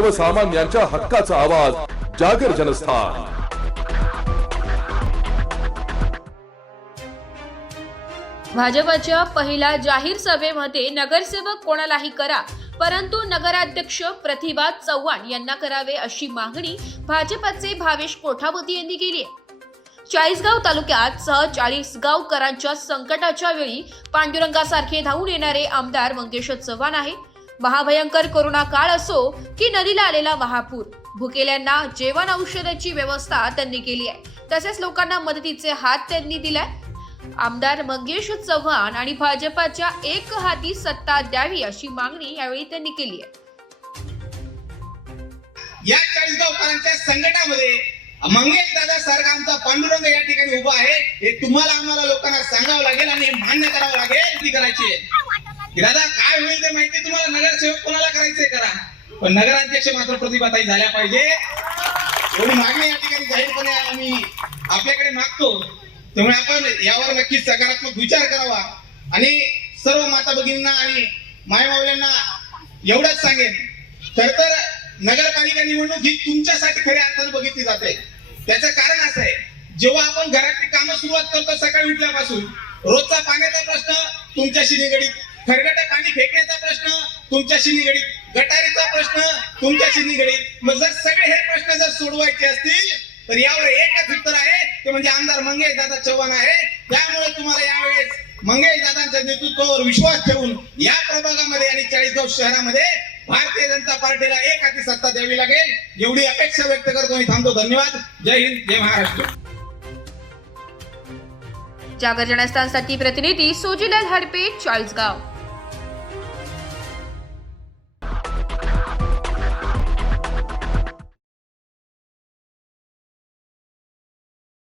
सर्वसामान्यांच्या हक्काचा आवाज जागर जनस्थान. भाजपच्या पहिल्या जाहीर सभेमध्ये नगरसेवक कोणालाही करा परंतु नगराध्यक्ष प्रतिभा चव्हाण यांना करावे अशी मागणी भाजपचे भावेश कोठावती यांनी केली आहे. चाळीसगाव तालुक्यात सह चाळीसगावकरांच्या संकटाच्या वेळी पांडुरंगासारखे धावून येणारे आमदार मंगेश चव्हाण आहे महाभयंकर कोरोना काळ असो की नदीला आलेला महापूर. भुकेल्यांना जेवण औषधाची व्यवस्था त्यांनी केली आहे. तसेच लोकांना मदतीचे हात त्यांनी दिलाय. आमदार मंगेश चव्हाण आणि भाजपाच्या एक हाती सत्ता द्यावी अशी मागणी यावेळी त्यांनी केली आहे. या चाळीसगावकरांच्या संकटामध्ये मंगेश दादा सारखा आमचा पांडुरंग या ठिकाणी उभा आहे. हे तुम्हाला आम्हाला लोकांना सांगावं लागेल आणि मान्य करावं लागेल. ती करायची दादा काय होईल ते माहिती तुम्हाला? नगरसेवक कोणाला करायचंय करा? पण नगराध्यक्ष मात्र प्रतिभाताई झाल्या पाहिजे. एवढी मागणी या ठिकाणी जाहीरपणे आम्ही आपल्याकडे मागतो. त्यामुळे आपण यावर नक्कीच सकारात्मक विचार करावा. आणि सर्व माता भगिनींना आणि मायमावल्यांना एवढंच सांगेन. तर तर नगरपालिका निवडणूक ही तुमच्यासाठी खऱ्या अर्थानं बघितली जाते. त्याचं कारण असं आहे जेव्हा आपण घरातली कामं सुरुवात करतो सकाळी उठल्यापासून रोजचा पाण्याचा प्रश्न तुमच्याशी निगडीत खरगट पाणी फेकण्याचा प्रश्न तुमच्याशी निगडीत. गटारीचा प्रश्न तुमच्याशी निगडीत. मग जर सगळे हे प्रश्न जर सोडवायचे असतील तर यावर एकच उत्तर आहे ते म्हणजे आमदार मंगेश दादा चव्हाण आहे. त्यामुळे तुम्हाला यावेळेस मंगेश दादांच्या नेतृत्वावर विश्वास ठेवून या प्रभागामध्ये आणि चाळीसगाव शहरामध्ये भारतीय जनता पार्टीला एक हाती सत्ता द्यावी लागेल. एवढी अपेक्षा व्यक्त करतो मी थांबतो. धन्यवाद. जय हिंद जय महाराष्ट्र. जागर जनस्थानसाठी प्रतिनिधी सोजीलाल हडपे चाळीसगाव.